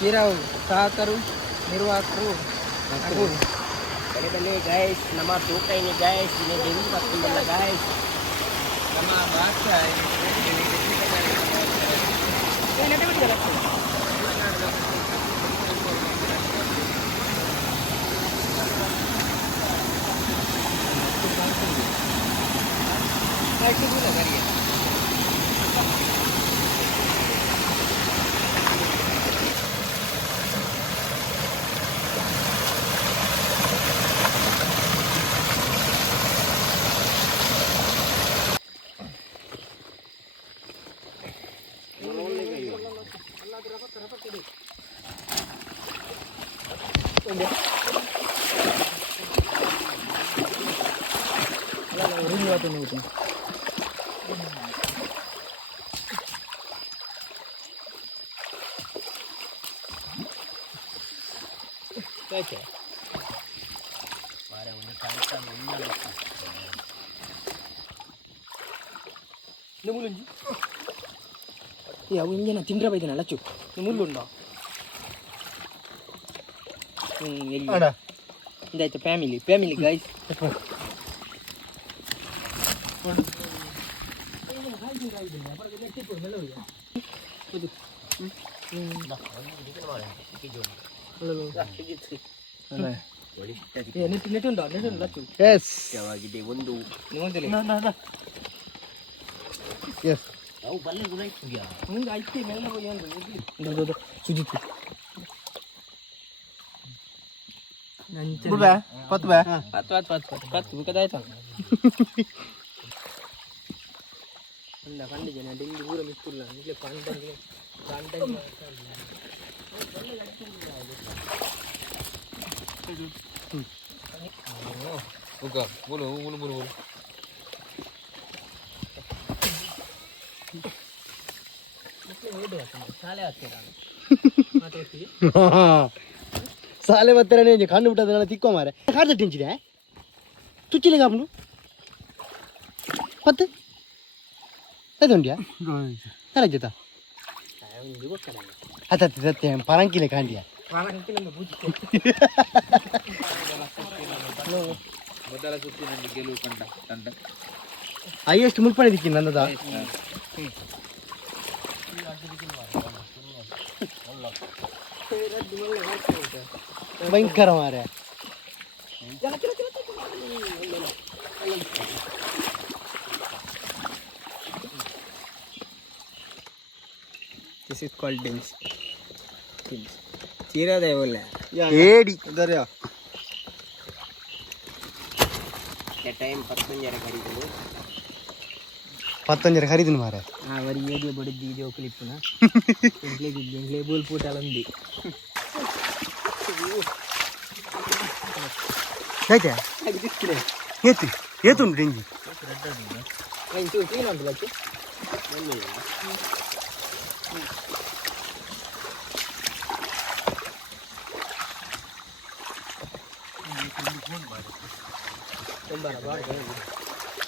ತೀರಾವ್ ಸಹಕಾರು ನಿರ್ವಾಹಕರು ಹಾಗೂ ಬನ್ನಿ ಗಾಯ್ಸ್ ನಮ್ಮ ತೂಕ ಏನಿ ಗಾಯ್ಸ್ ಇನ್ನೇ ಡೆಂಗಿ ಬರ್ತಿಲ್ಲ ಗಾಯ್ಸ್ ನಮ್ಮ ಭಾಷೆ ಅವು ಹಿಂಗೆ ನಾನು ತಿಂದ್ರೆ ಬೈದನಲ್ಲ ಚು ಮುಳ್ಳುಂಡೋ ಇದಾಯ್ತು ಫ್ಯಾಮಿಲಿ ಗೈಸ್ ಒಂದು ಮುಂದೆ ಐತಿ ಮೇಲೆ ಸುಜಿತು ಪತ್ತು ಬುಕ್ಕದಾಯ್ತು ಪಂಡಿಜನ ಡೆಂಗಿ ಊರ ಮಿಕ್ಕುಲ್ಲ ಇಲ್ಲೇ ಪಾಂಡಂಗೆ ಸಾಲೆ ಬತ್ತರನೇ ಕಂಡು ಬಿಟ್ಟದಲ್ಲ ತಿಕ್ಕೋ ಮಾರೆ ಕಾಡ್ದ ಟಿಂಚಿದೆ ತುಚ್ಚಿಲೆ ಕಾಪನು ಪತ್ತು ಅದೊಂಡ್ಯಾ ಯಾರ ಜೊತ ಅತ್ತೆ ಸತ್ಯ ಪರಂಕಿಲೆ ಕಾಂಡಿಯಾ ಮೊದಲ ಸುತ್ತಿನಲ್ಲಿ ಗೆಲುವು ಕಂಡ ತಂಡ ಹೈಯೆಸ್ಟ್ ಮುಲ್ಪಣೆ ದಿಕ್ಕಿ ನನ್ನದ ಭಯಂಕರ ಮಾರೆ This is called dens. चीरा दे बोले एडी इधर या ये टाइम 15 खरीदो 15 खरीदन मारे हां वरी वीडियो बड़ी वीडियो क्लिप ना इंग्ले बोल पुटालंदी क्या ये तुम डेंगी नहीं तू तीन अंक लगे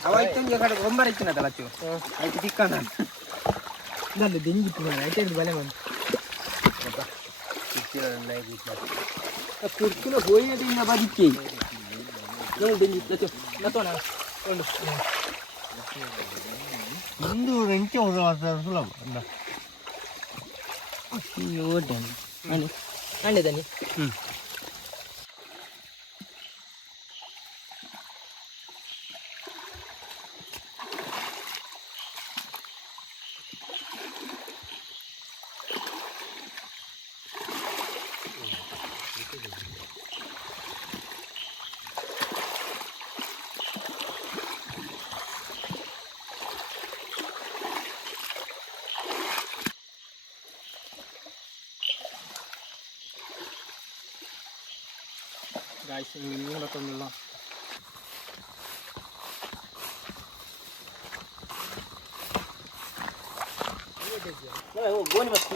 ಅವಾಯ್ತು ಕಡೆ ಒಂಬರ ಇತ್ತಿನದಲ್ಲ ಚು ಆಯ್ತು ತಿಕ್ಕಣ ನಾನು ಡೆಂಗಿತ್ತು ನಾನು ಆಯ್ತು ಬಲೆ ಬಂದು ಕುರ್ಕಿನ ಹೋಯಿನದಿಂದ ಬದಿಕ್ಕೆ ನಾನು ಡೆಂಗಿತ್ತು ನತೋಣ ಒಂದು ಒಂದು ಎಂಟು ಸುಲಭ ಅಯ್ಯೋ ಡೆಂಗಿ ಅಂಡೆ ದನಿ guys, ini nonton dulu. Goni matu.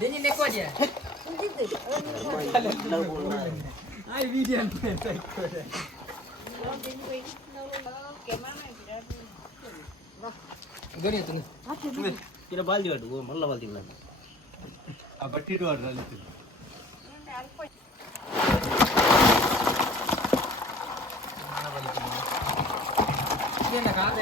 Deni neko aja. Ai video nih. Goni itu nih. Tidak balik juga, malah balik lagi. ಬಟ್ಟಿ ಇಡುವಾಡ್ರಿ ಅಲ್ಲಿ ಏನು ಕಾದ